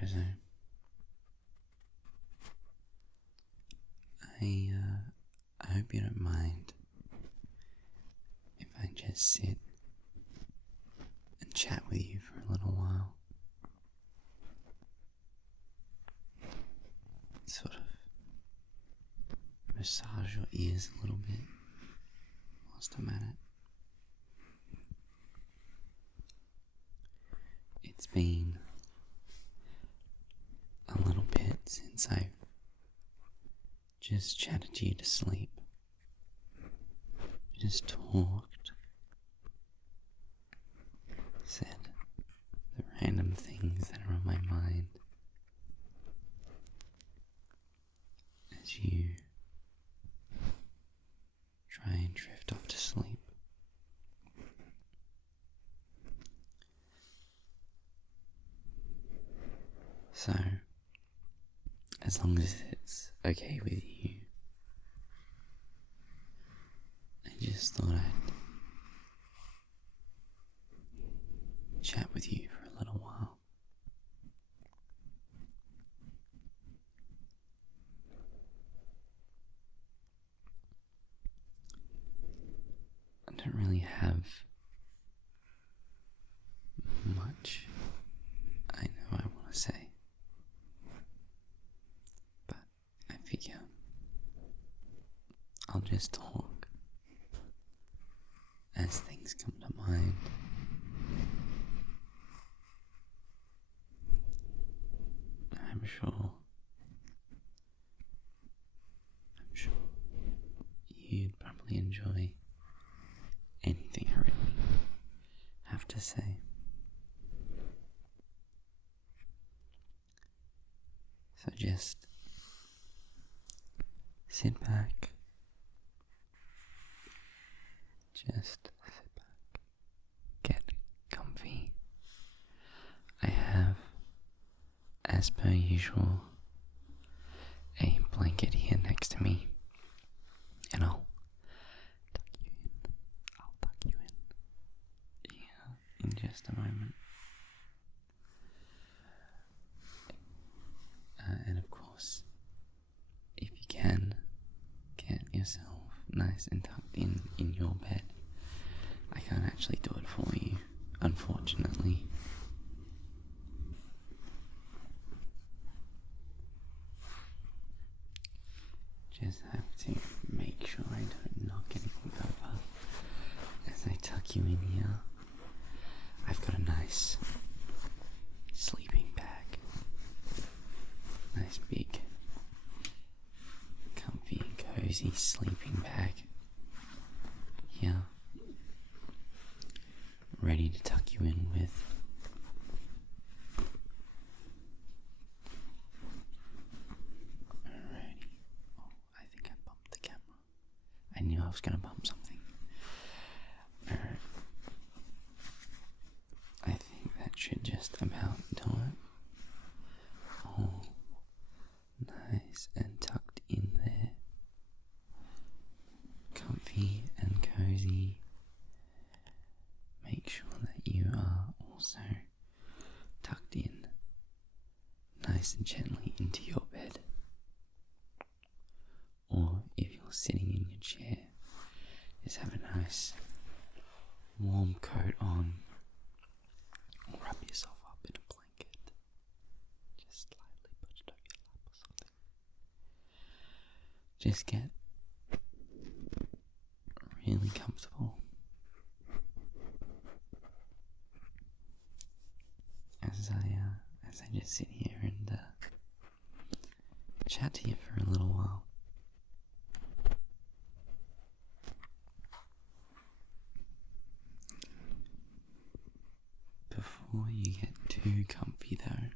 Bozo. I hope you don't mind if I just sit and chat with you for a little while. Sort of massage your ears a little bit whilst I'm at it. It's been a little bit since I've just chatted you to sleep. Just talked, said the random things that are on my mind as you try and drift off to sleep. So, as long as it's okay with you, I just thought I'd chat with you for a little while. I don't really have much I know I want to say, but I figure I'll just talk as things come to mind. I'm sure you'd probably enjoy anything I really have to say. So just sit back. Get comfy. I have, as per usual, a blanket here next to me, and I'll tuck you in here in just a moment. And of course, if you can, get yourself nice and tucked in your bed. I can't actually do it for you, unfortunately. Just have to make sure I don't knock anything over as I tuck you in here. I've got a nice sleeping bag. Nice big, comfy, cozy sleeping bag here, ready to tuck you in with. Alrighty. Oh, I think I bumped the camera. I knew I was going to bump something. Alright. I think that should just about do it. Oh, nice and tucked in there. Comfy and cozy. Make sure that you are also tucked in nice and gently into your bed. Or if you're sitting in your chair, just have a nice warm coat on. Or wrap yourself up in a blanket. Just slightly put it on your lap or something. Just get really comfortable as I just sit here and chat to you for a little while. Before you get too comfy though,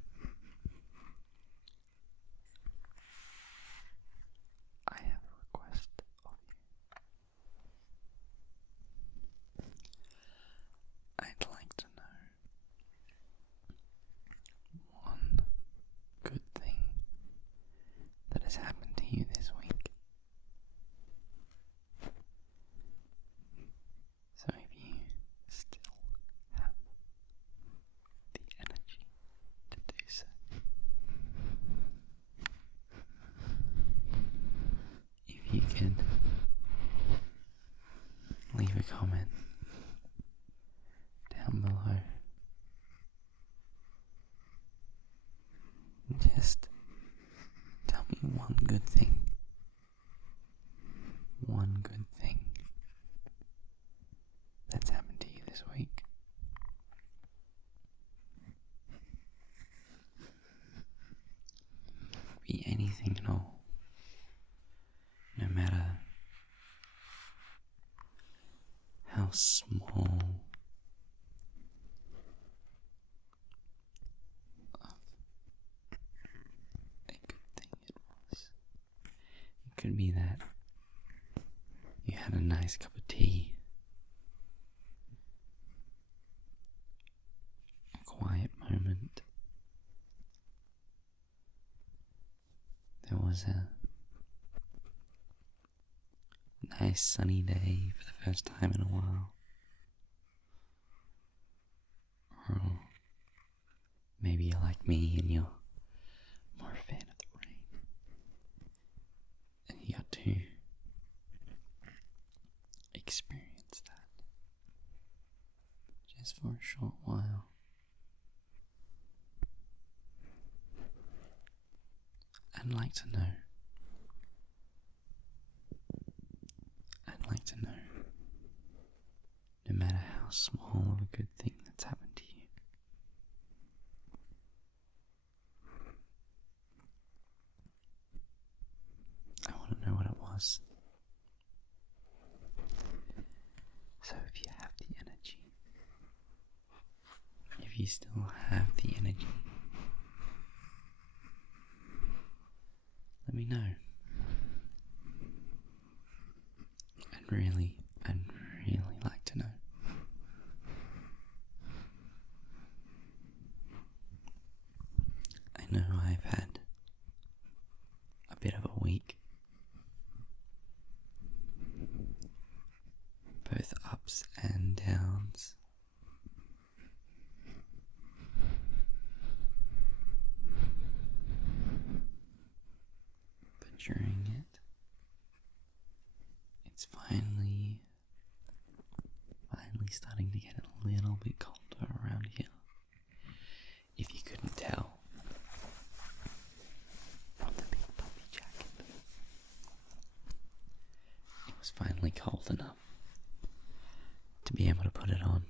I have a request of you. I'd like to know one good thing that has happened to Just tell me one good thing. One good thing that's happened to you this week. Be anything at all. No matter how small of a good thing it was. It could be that you had a nice cup of tea, a quiet moment. There was a nice sunny day for the first time in a while. Or maybe you're like me and you're more a fan of the rain. And you got to experience that just for a short while. I'd like to know. No matter how small of a good thing that's happened to you. I want to know what it was. So if you have the energy, if you still have the energy, let me know. I'd really like to know. I know I've had a bit of a week. Both ups and downs. But during it, it's finally starting to get a little bit colder around here. If you couldn't tell from the big puffy jacket, it was finally cold enough to be able to put it on.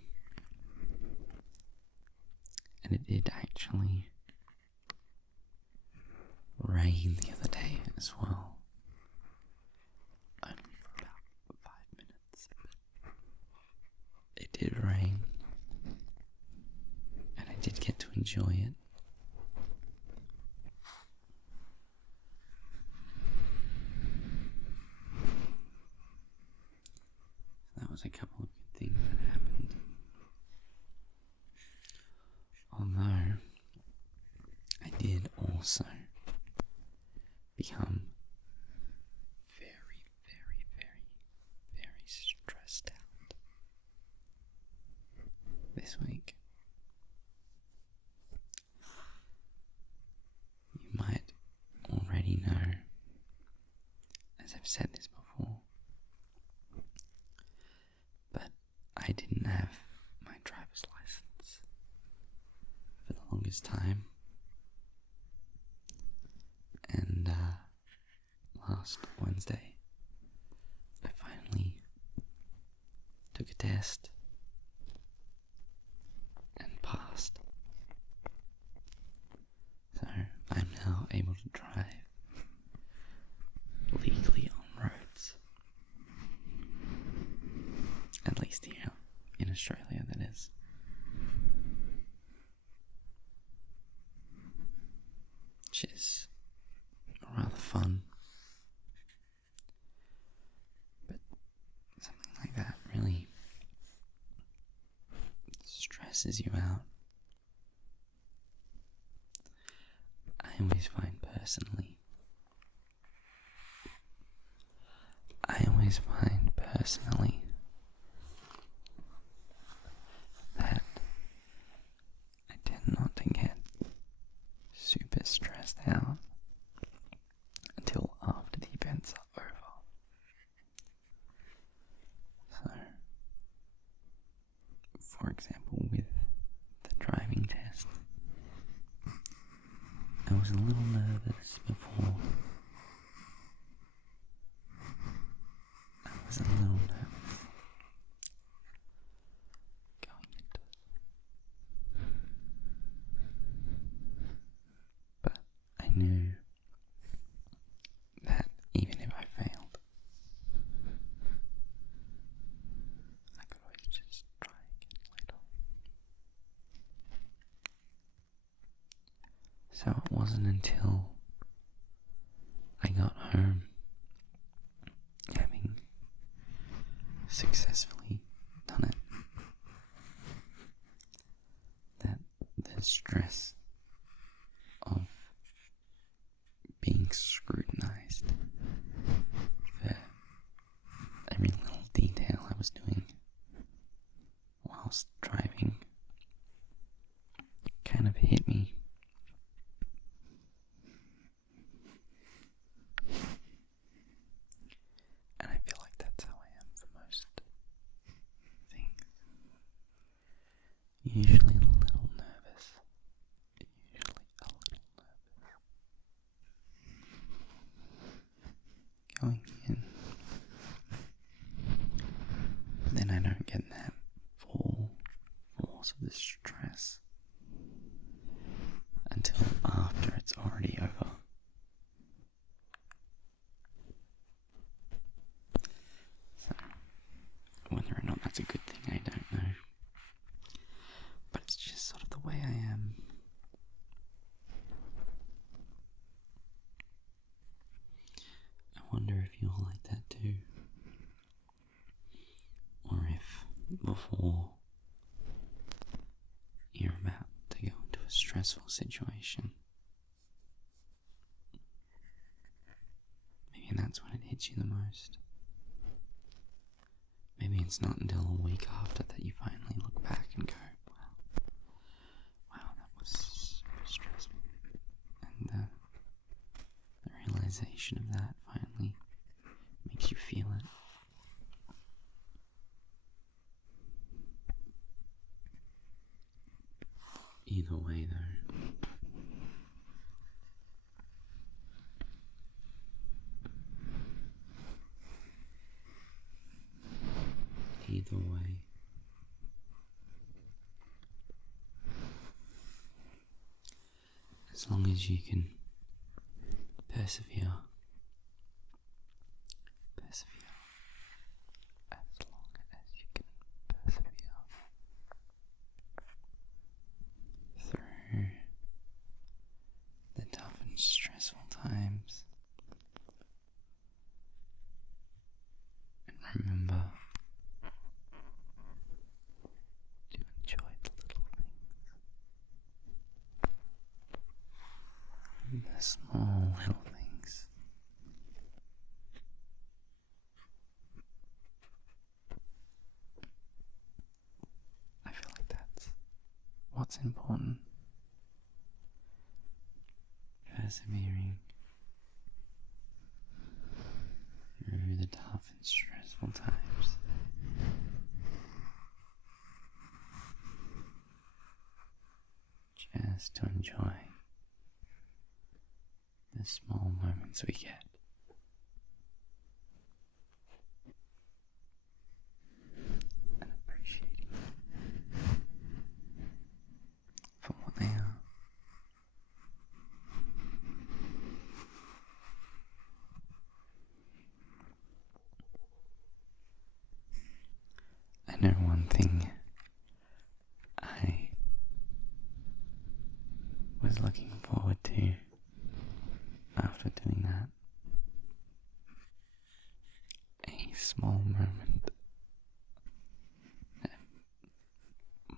And it did actually rain the other day as well. Only for about 5 minutes, but it did rain, and I did get to enjoy it. That was a couple of good things that happened. Although, I did also become very stressed out this week. You might already know, as I've said this before, but I didn't have my driver's license for the longest time. And last Wednesday, I finally took a test and passed. So I'm now able to drive legally on roads. At least here in Australia, that is. Which is rather fun. But something like that really stresses you out. I always find personally that I tend not to get super stressed out until after the events are over. So, for example, with the driving test, I I was a little nervous before. I was a little nervous going into it. But I knew that even if I failed, I could always just try again later. So it wasn't until I got home, having successfully done it, that the stress of being scrutinized for every little detail I was doing whilst driving kind of hit me. And I feel like that's how I am for most things. Usually a little nervous. Going in. But then I don't get that full force of the stress until after it's already over. So, whether or not that's a good thing, I don't know. But it's just sort of the way I am. I wonder if you're like that too. Or if before you're about to go into a stressful situation, maybe that's when it hits you the most. Maybe it's not until a week after that you finally look back and go, wow, that was super stressful. And the realization of that finally makes you feel it. Either way, though, as long as you can persevere, as long as you can persevere through the tough and stressful times, and remember to enjoy the little things, the small little things. I feel like that's what's important. Persevering through the tough and stressful times. Just to enjoy the small moments we get. And appreciating them for what they are. I know one thing I was looking forward to after doing that. A small moment that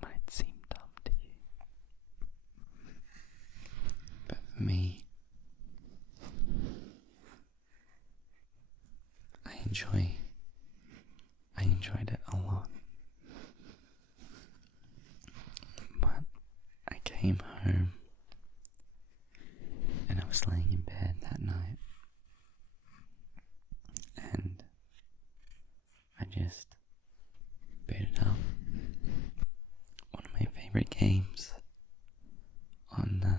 might seem dumb to you, but for me, I enjoyed it a lot. But I came home and I was laying in bed that night, and I just booted up one of my favorite games on the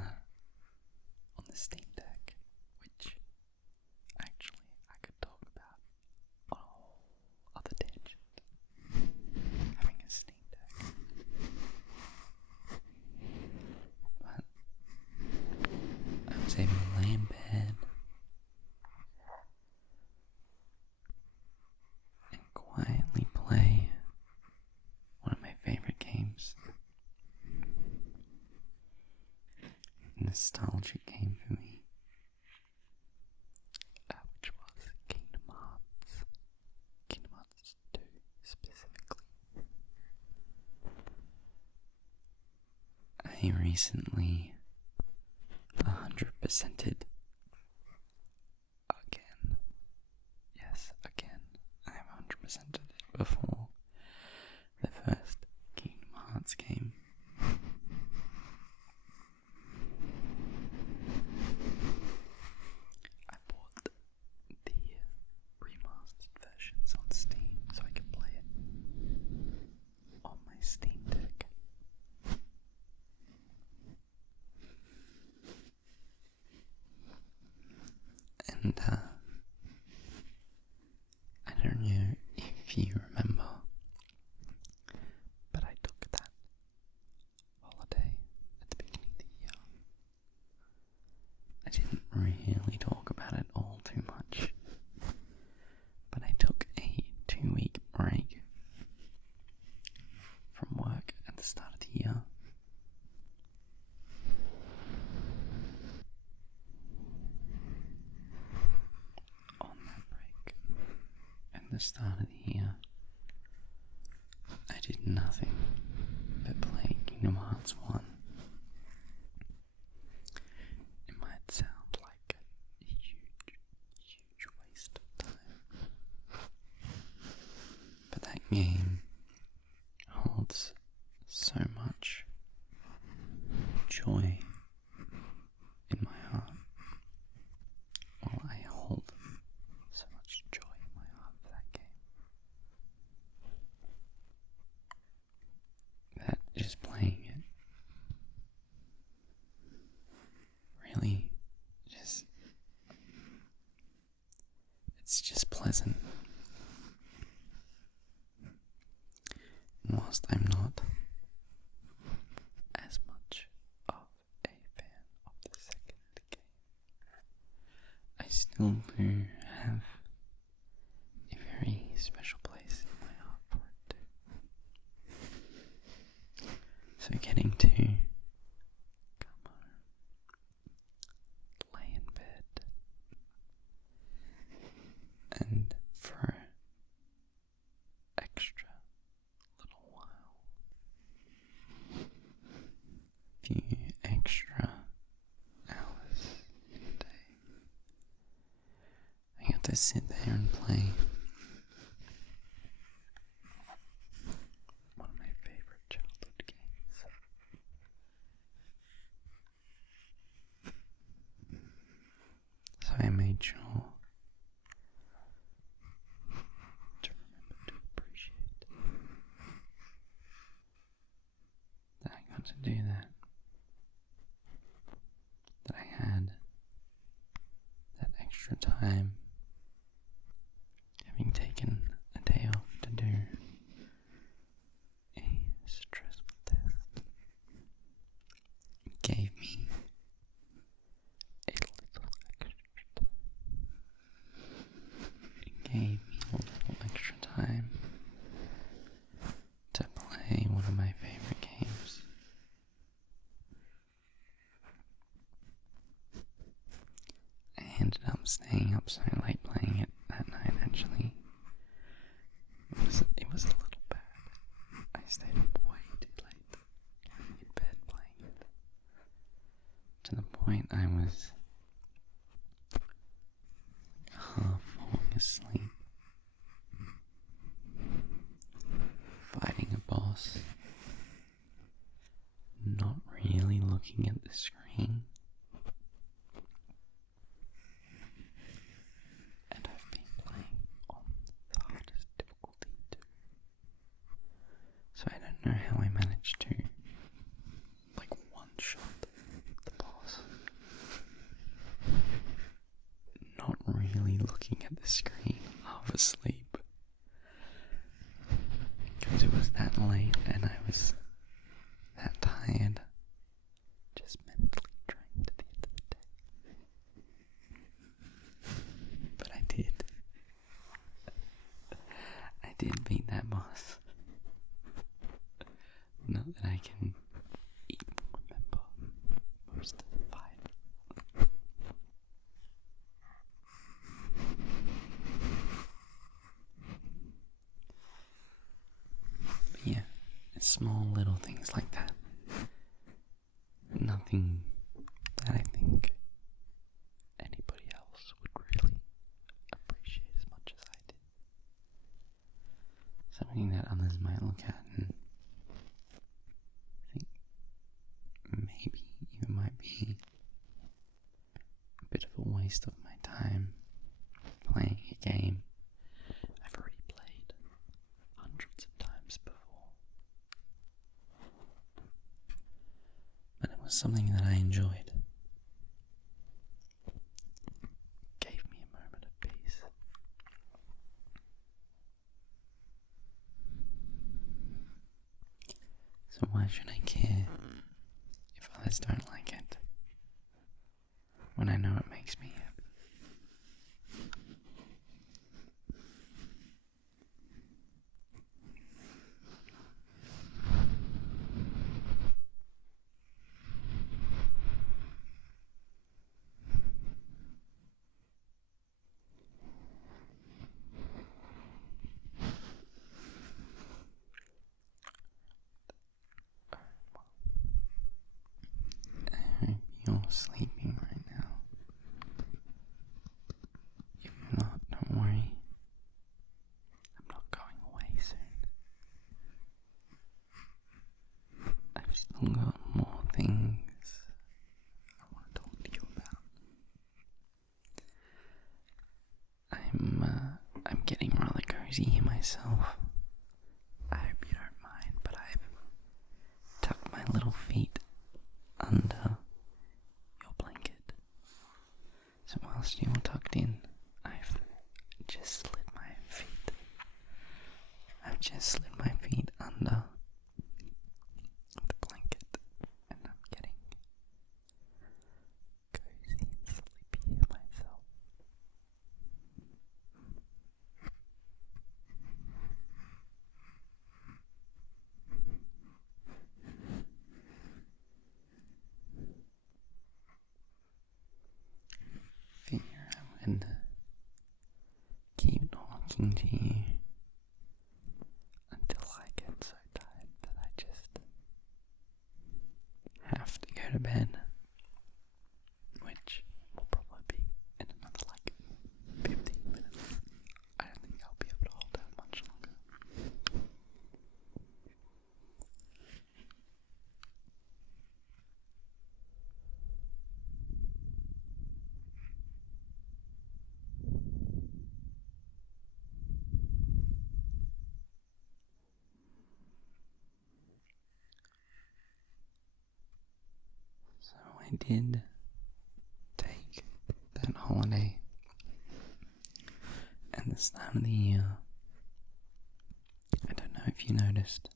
recently 100%ed again. Yes, again. I've 100%ed it before the first Kingdom Hearts game. I bought the remastered versions on Steam so I could play it on my Steam Deck. And I don't know if you remember, but I took that holiday at the beginning of the year. I didn't really talk about it all too much, but I took a 2-week break from work at the start of the year. On that break, at the start of the year, I did nothing but play Kingdom Hearts 1. It might sound like a huge waste of time, but that game holds so much joy in my heart. Well, I hold so much joy in my heart for that game that just playing it really it's just pleasant. And whilst I'm not as much of a fan of the second game, I still do have a very special place in my heart for it too. So getting to come home, lay in bed, and for extra little while, few extra hours in a day, I got to sit there and play one of my favorite childhood games. So I made sure to remember to appreciate that I got to do that. That I had that extra time, having taken a day off to do a stressful test. It gave me a little extra time. It gave me a little extra time to play one of my favorite games. I ended up staying up so late playing it that night, actually. It was a little bad. I stayed up way too late, lying in bed playing it. To the point I was half falling asleep, fighting a boss, not really looking at the screen. And I've been playing on the hardest difficulty too. So I don't know how I managed to one-shot the boss, not really looking at the screen, half asleep, because it was that late and I was that tired, just mentally drained at the end of the day. But I did beat that boss. Not that I can even remember most of the fight. But yeah, it's small little things like that something that I think anybody else would really appreciate as much as I did. Something that others might look at and think maybe you might be a bit of a waste of my time playing a game I've already played hundreds of times before. But it was something that I enjoyed. Gave me a moment of peace. So why should I care if others don't like it, when I know it makes me happy? I hope you're sleeping right now. If you're not, don't worry. I'm not going away soon. I've still got more things I want to talk to you about. I'm getting rather cozy here myself. I hope you don't mind, but I've tucked my little feet under your blanket. So whilst you're tucked in, I've just slid my feet under the blanket, and I'm getting cozy and sleepy here myself. Figure out when to keep talking to you until I get so tired that I just have to go to bed, which will probably be in another 15 minutes. I don't think I'll be able to hold out much longer. So I did take that holiday at the start of the year. I don't know if you noticed.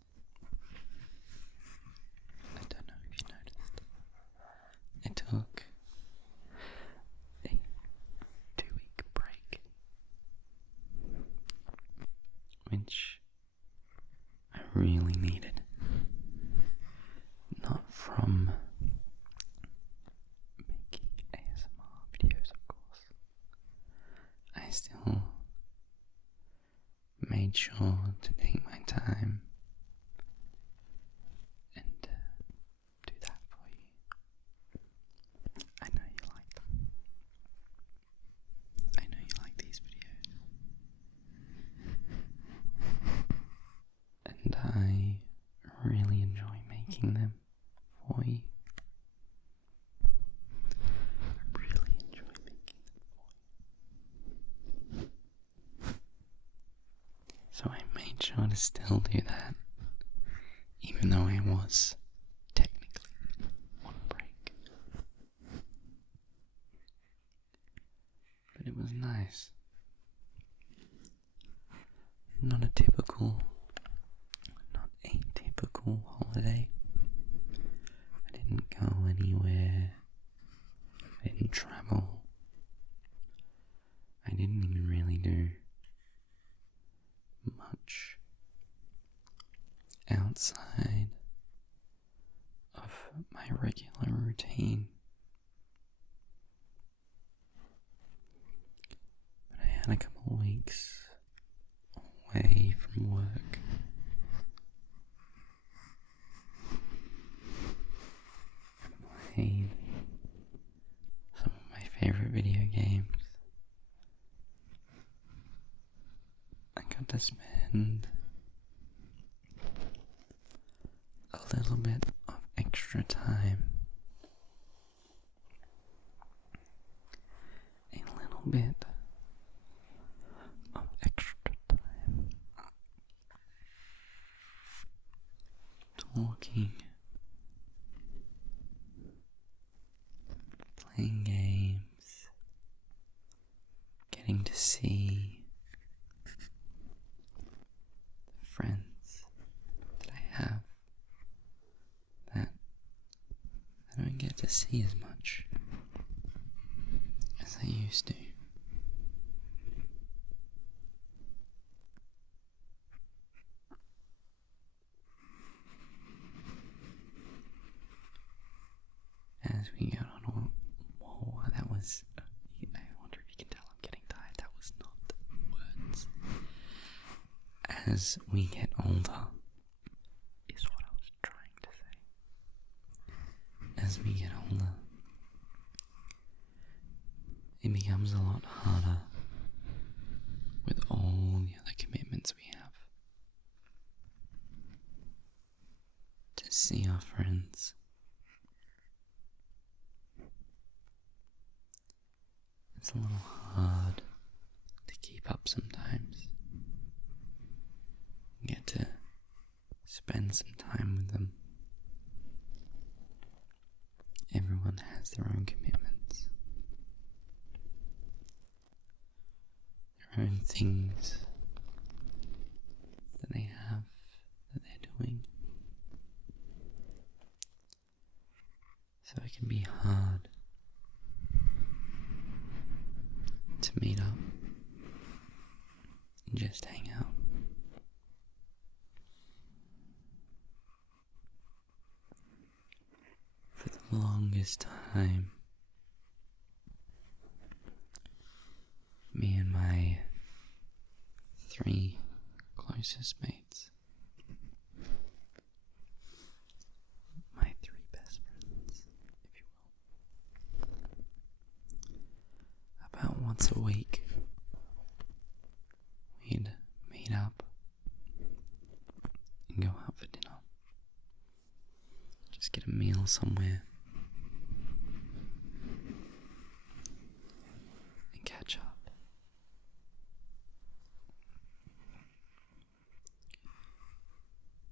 I took a 2-week break, which I really needed. Not from making ASMR videos, of course. I still made sure to take my time and do that for you. I know you like them. I know you like these videos. And I really enjoy making them for you. I really enjoy making them for you. So I made sure to still do that, even though I was technically on break. But it was nice. Not a typical, not atypical holiday. I didn't go anywhere. I didn't travel. I didn't even really do much outside of my regular routine. But I had a couple of weeks away from work. My video games. I got to spend a little bit of extra time. A little bit of extra time talking, playing games, getting to see the friends that I have that I don't get to see as much as I used to. As we get on, whoa, that was, I wonder if you can tell I'm getting tired, that was not words. As we get older, is what I was trying to say. As we get older, it becomes a lot harder with all the other commitments we have to see our friends. It's a little hard to keep up sometimes. Get to spend some time with them. Everyone has their own commitments, their own things that they have, that they're doing. So it can be hard to meet up and just hang out. For the longest time, me and my 3 closest mates, my 3 best friends, if you will, about once a week, we'd meet up and go out for dinner. Just get a meal somewhere and catch up.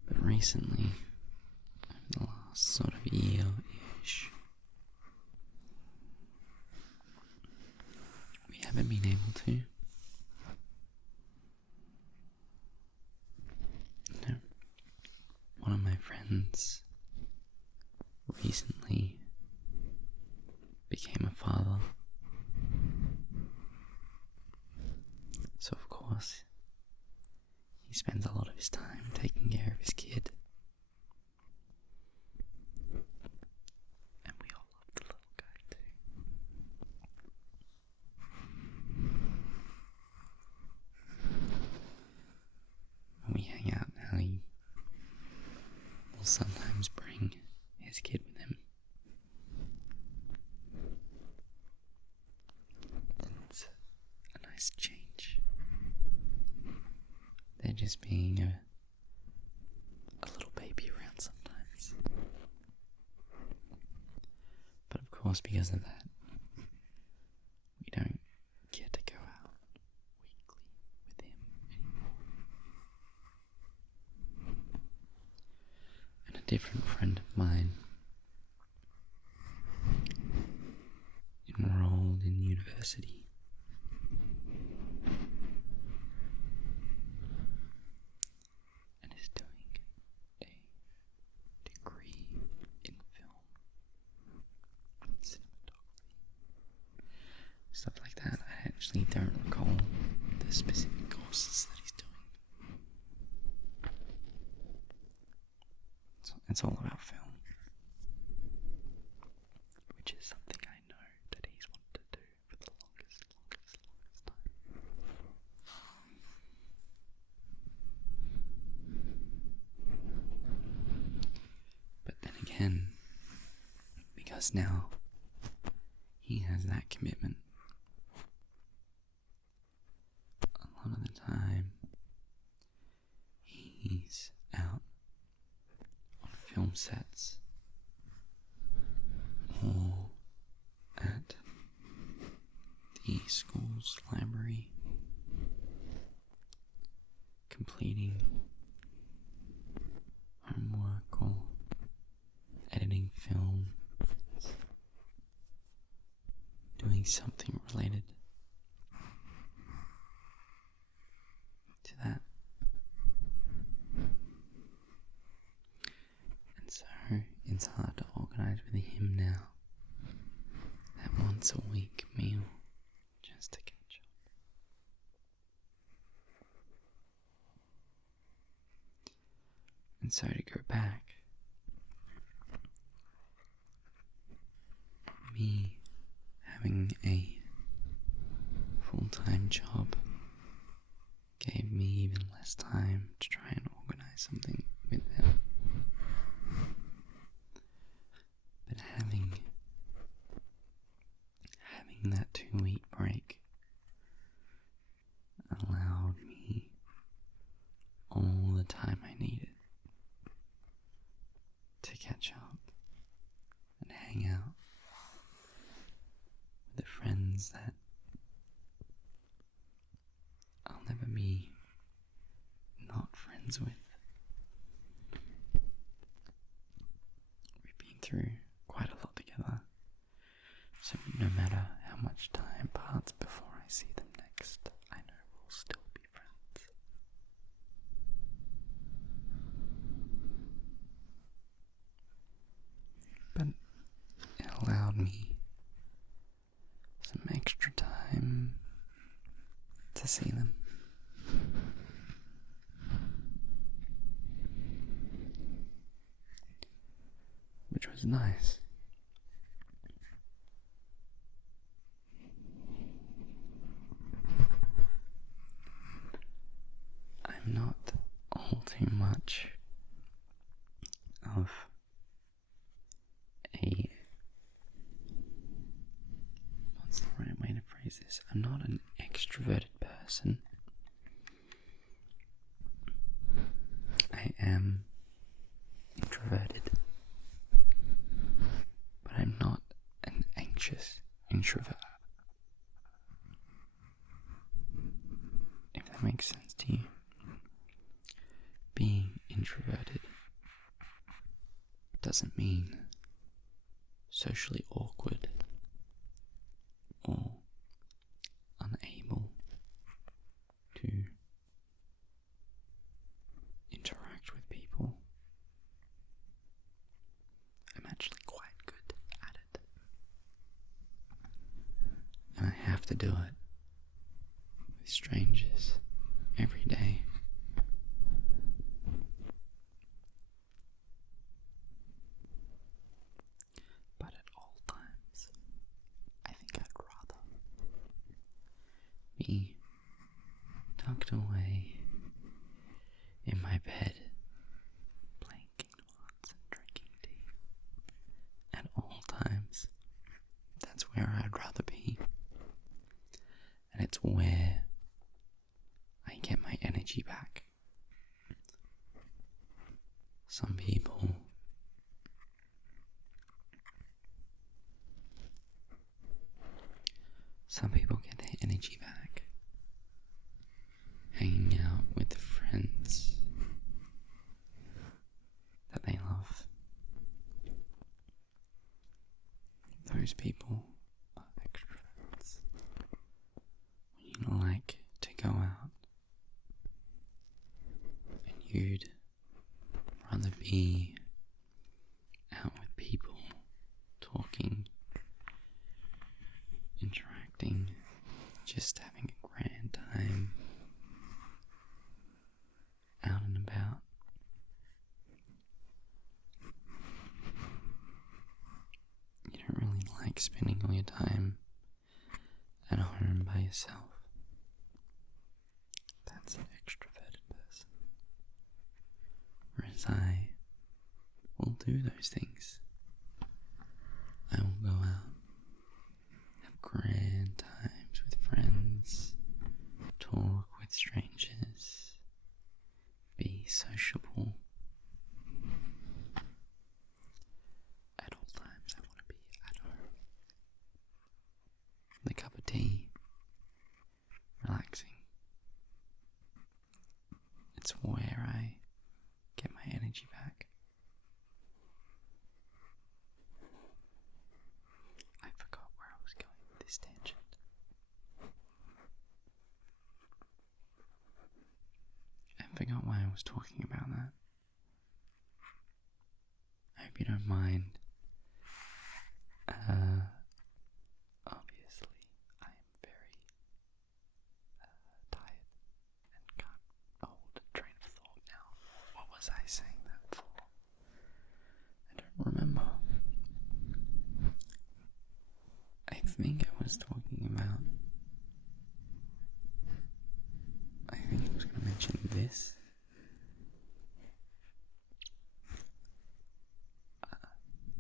But recently, over the last sort of year-ish, we haven't been able to. No. One of my friends recently became a father. So of course, he spends a lot of his time taking care of his kid. And we all love the little guy too. When we hang out now, he will sometimes bring his kid with him. And it's a nice change. They're just being a little baby around sometimes. But of course, because of that, we don't get to go out weekly with him anymore. And a different friend of mine enrolled in university. And is doing a degree in film, cinematography, stuff like that. I actually don't recall the specific courses that he's doing. So it's all about film, which is something I know that he's wanted to do for the longest time. But then again, because now he has that commitment film sets or at the school's library, completing homework or editing film, doing something related to that. And so it's hard to organise with him now. That once a week meal just to catch up. And so to go back, me having a full-time job gave me even less time to try and organise something with them. But having that 2-week break allowed me all the time I needed to catch up and hang out with the friends that I'll never be not friends with. We've been through quite a lot together, so no matter how much time passes before I see them next, I know we'll still be friends. But it allowed me some extra time to see them. Which was nice. I'm not all too much of a... what's the right way to phrase this? I'm not an extroverted person. I am introverted. But I'm not an anxious introvert. If that makes sense to you. Being introverted doesn't mean socially awkward or unable to interact with people. I'm actually quite good at it. And I have to do it with strangers every day. But at all times, I think I'd rather be tucked away in my bed, playing Kingdom Hearts and drinking tea. At all times, that's where I'd rather be. And it's where I get my energy back. Some people get their energy back hanging out with friends that they love. Those people are extroverts. When you like to go out and you'd rather be out with people, talking, interacting, just having a grand time, out and about. You don't really like spending all your time at home by yourself. That's an extroverted person. Whereas I will do those things. I will go out, have grand times with friends, talk with strangers, be sociable, with a cup of tea, relaxing. It's where I get my energy back. I forgot where I was going with this tangent. I forgot why I was talking about that. I hope you don't mind. Obviously, I am very tired and can't hold a train of thought now. What was I saying that for? I don't remember. I think I was talking about... I think I was going to mention this.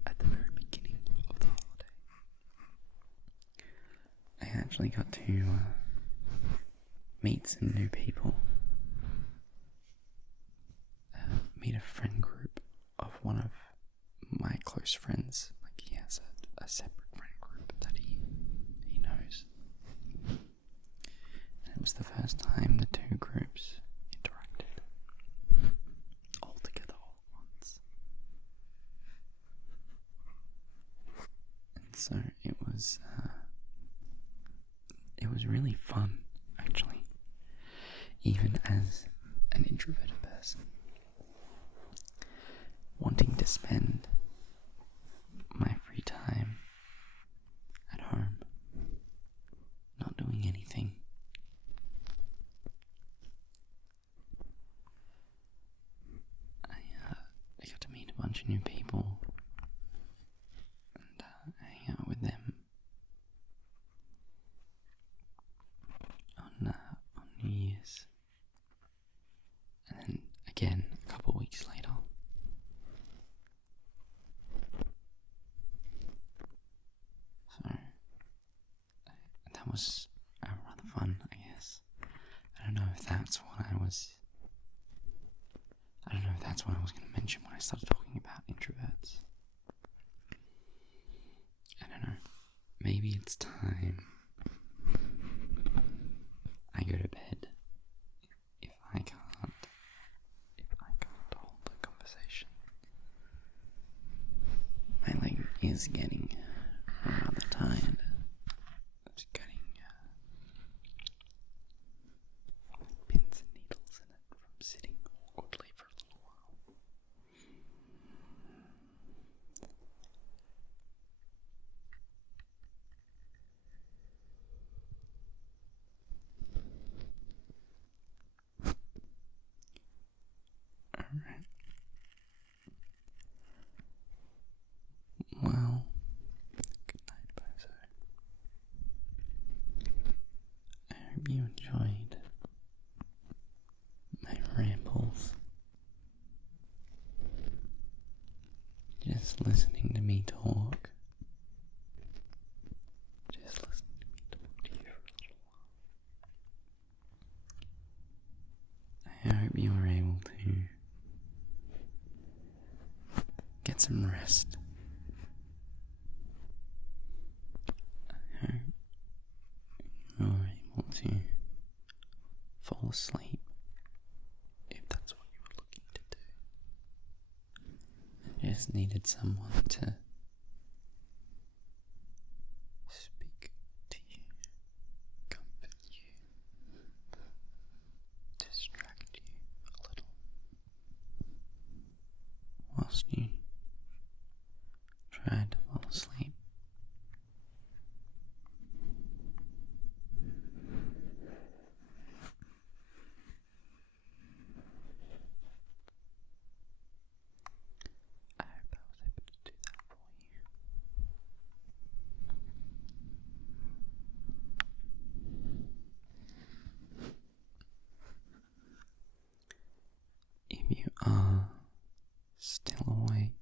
At the very beginning of the holiday, I actually got to meet some new people. Meet a friend group of one of my close friends. Like, he has a separate friend group that he knows. And it was the first time the two groups interacted all together all at once. And so it was really fun, actually, even as an introverted person, wanting to spend my free time at home, not doing anything. I got to meet a bunch of new people and hang out with them on New Year's, and then again a couple of weeks later. So that was rather fun, I guess. I don't know if that's what I was going to mention when I started talking about introverts. I don't know. Maybe it's time I go to bed if I can't hold a conversation. My leg is getting rather tired. It's getting pins and needles in it from sitting awkwardly for a little while. Alright. Well, good night, Bozo. I hope you enjoyed my rambles. Just listening to me talk. Just listening to me talk to you for a little while. I hope you were able to get some rest. I hope you were able to fall asleep if that's what you were looking to do. I just needed someone to speak to you, comfort you, distract you a little whilst you tried to fall asleep. I hope I was able to do that for you. If you are still awake,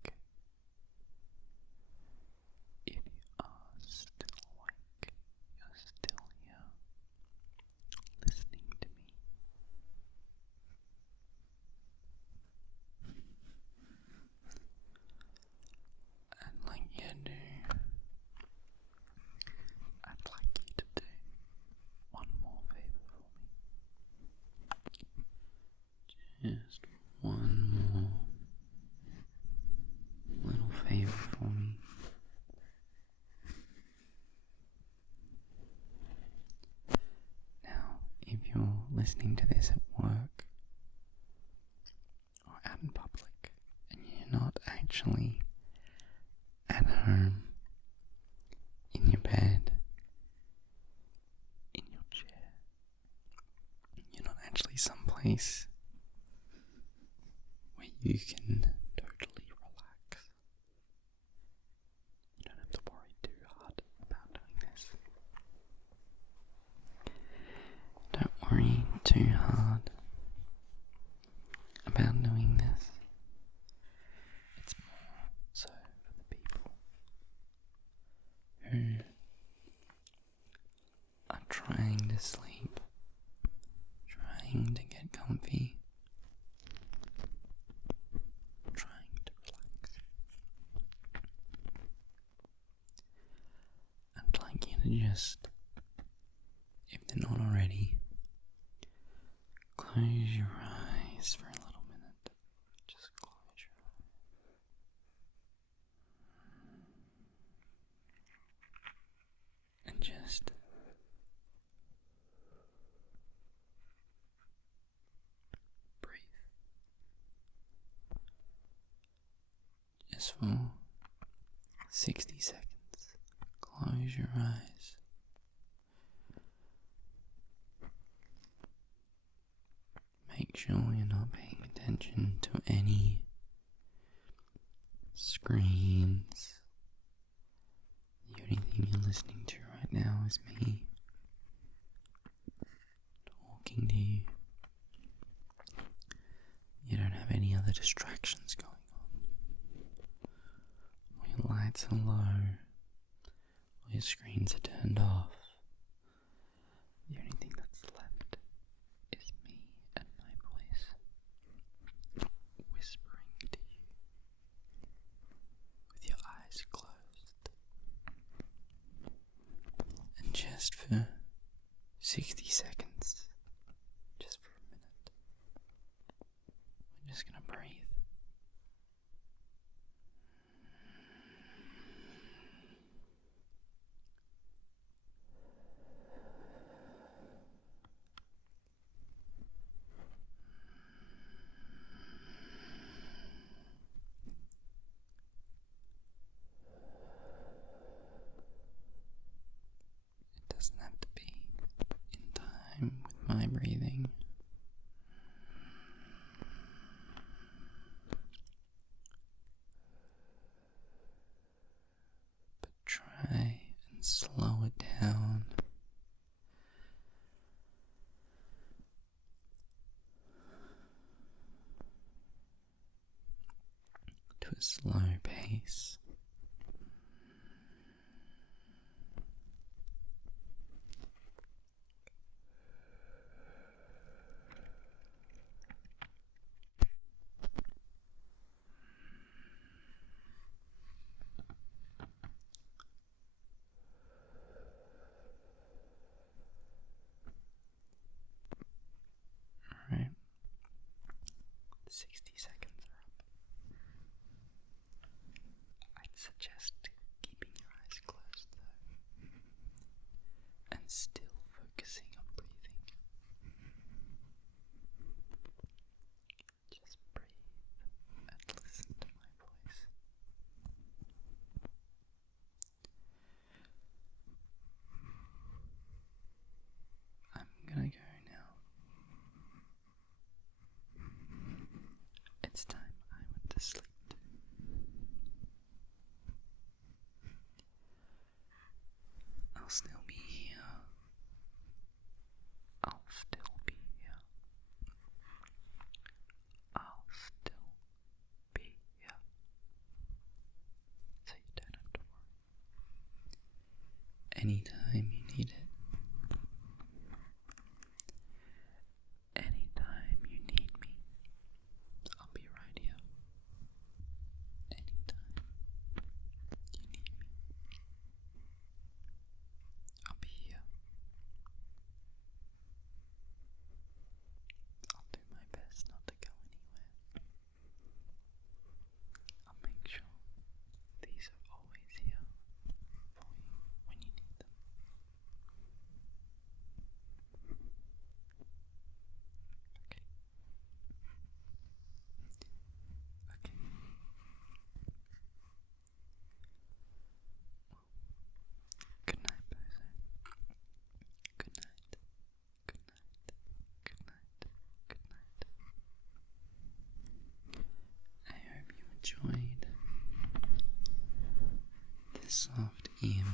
you're listening to this at work or out in public and you're not actually at home, in your bed, in your chair. You're not actually someplace where you can totally relax. You don't have to worry too hard about doing this. Don't worry too hard about doing this. It's more so for the people who are trying to sleep, trying to get comfy, trying to relax. I'd like you to just, if they're not already, close your eyes for a little minute. Just close your eyes. And just breathe. Just for 60 seconds. Close your eyes. Make sure you're not paying attention to any screens. The only thing you're listening to right now is me talking to you. You don't have any other distractions going on. All your lights are low. All your screens are turned off. The only thing that's left is me and my voice whispering to you with your eyes closed. And just for 60 seconds, just for a minute, we're just gonna breathe. It doesn't have to be in time with my breathing. But try and slow it down to a slow pace. Alright, 60 seconds are up. I'd suggest keeping your eyes closed though, and still focusing on breathing. Just breathe and listen to my voice. I'm gonna go now. It's time I went to sleep. I'll still be here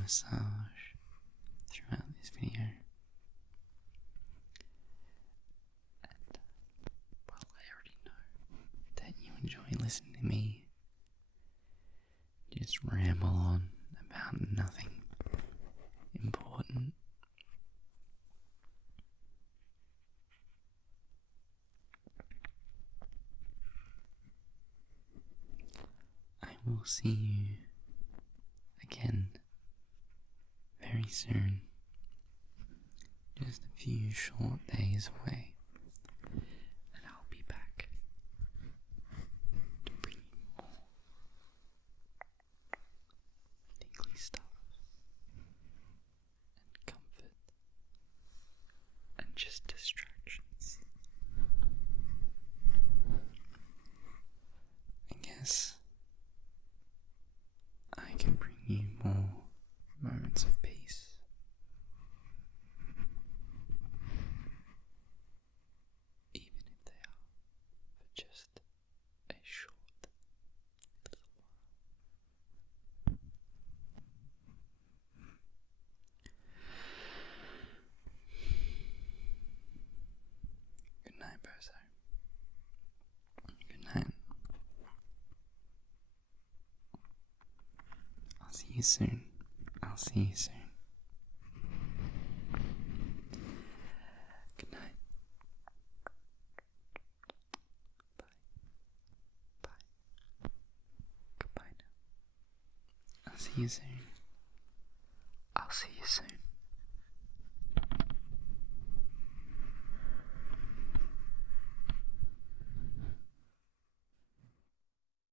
massage throughout this video. And, well, I already know that you enjoy listening to me just ramble on about nothing important. I will see you again very soon, just a few short days away, and I'll be back to bring you more tingly stuff and comfort and just distractions. I guess I can bring you more moments of peace. Even if they are for just a short little while. Good night, Bozo. Good night. I'll see you soon. I'll see you soon. Good night. Bye. Bye. Goodbye now. I'll see you soon.